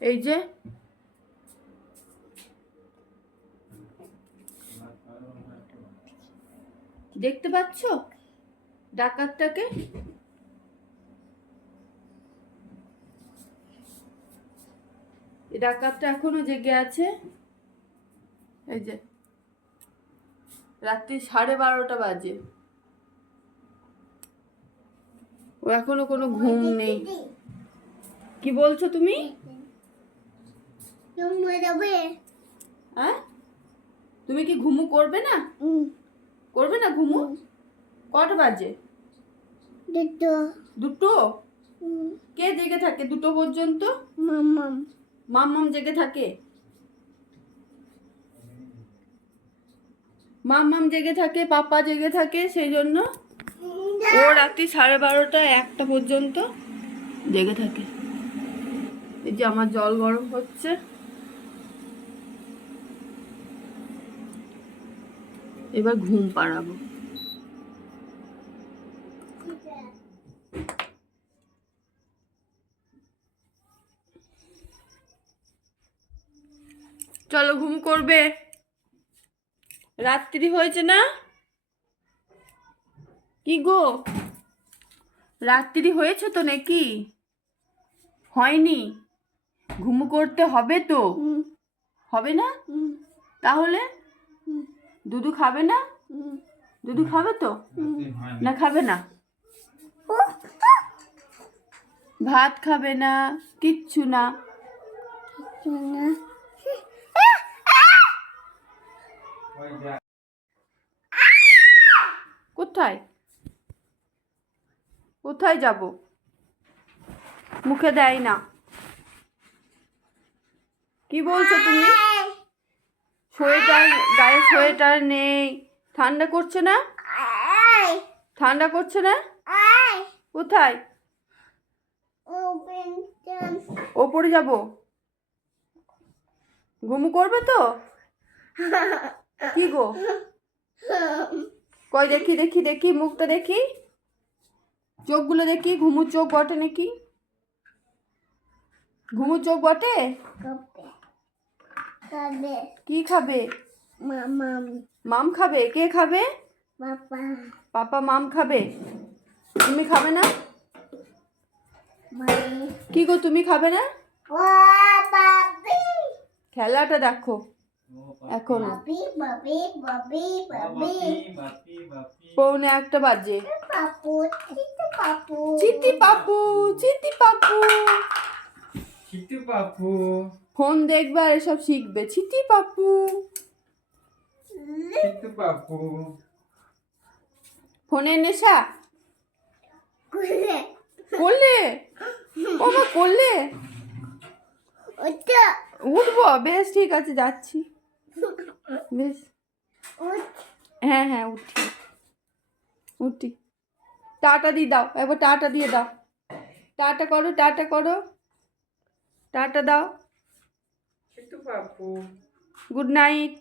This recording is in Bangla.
এই যে, দেখতে পাচ্ছ? ডাকাতটাকে? ডাকাতটা এখনও জেগে আছে। এই যে, রাত্রি সাড়ে বারোটা বাজে। ও এখনও কোনো ঘুম নেই। কি বলছো তুমি? হ্যাঁ তুমি কি ঘুমু করবে না? করবে না ঘুমু? কটা বাজে? দুটো। দুটো? কে জেগে থাকে? দুটো পর্যন্ত? মামাম মাম্মাম জেগে থাকে? মাম্মাম জেগে থাকে পাপা জেগে থাকে সেই জন্য? ও রাত্রি সাড়ে বারোটা একটা পর্যন্ত জেগে থাকে। এই যে আমার জল গরম হচ্ছে। এবার ঘুম পাড়াবো। চলো ঘুম করবে। রাত্রি হয়েছে না? কি গো? রাত্রি হয়েছে তো নাকি? হয়নি। ঘুম করতে হবে তো? হবে না? তাহলে দুধু খাবে না? দুধু খাবে তো? না খাবে না? ভাত খাবে না কিচ্ছু না। কোথায়? কোথায় যাব? মুখে দেয় না। কি বলছো তুমি? সোয়েটার গায়ে সোয়েটার নেই। ঠান্ডা করছে না? ঠান্ডা করছে না? কোথায়? ওপরে যাব। ঘুমু করবে তো? কি গো? কই দেখি দেখি দেখি মুখটা দেখি। চোখগুলো দেখি ঘুমুর চোখ বটে নাকি? ঘুমুর চোখ বটে। কি খাবে? মামাম। মাম খাবে? কে খাবে? বাবা পাপা মাম খাবে? তুমি খাবে না? কি গো তুমি খাবে না? খেলাটা দেখো। এখনও। পৌনে একটা বাজে। পাপু চিতু পাপু। চিতি পাপু চিতি পাপু। চিতু পাপু। ফোন দেখবে আর এসব শিখবে। চিতি পাপু। পাপু। ফোনের নেশা? করলে। ওমা করলে? ওটা উঠবো? বেশ ঠিক আছে যাচ্ছি। বেশ। হ্যাঁ হ্যাঁ উঠি। উঠি। টাটা দিয়ে দাও। একবার টাটা দিয়ে দাও। টাটা করো টাটা করো। টাটা দাও। Good night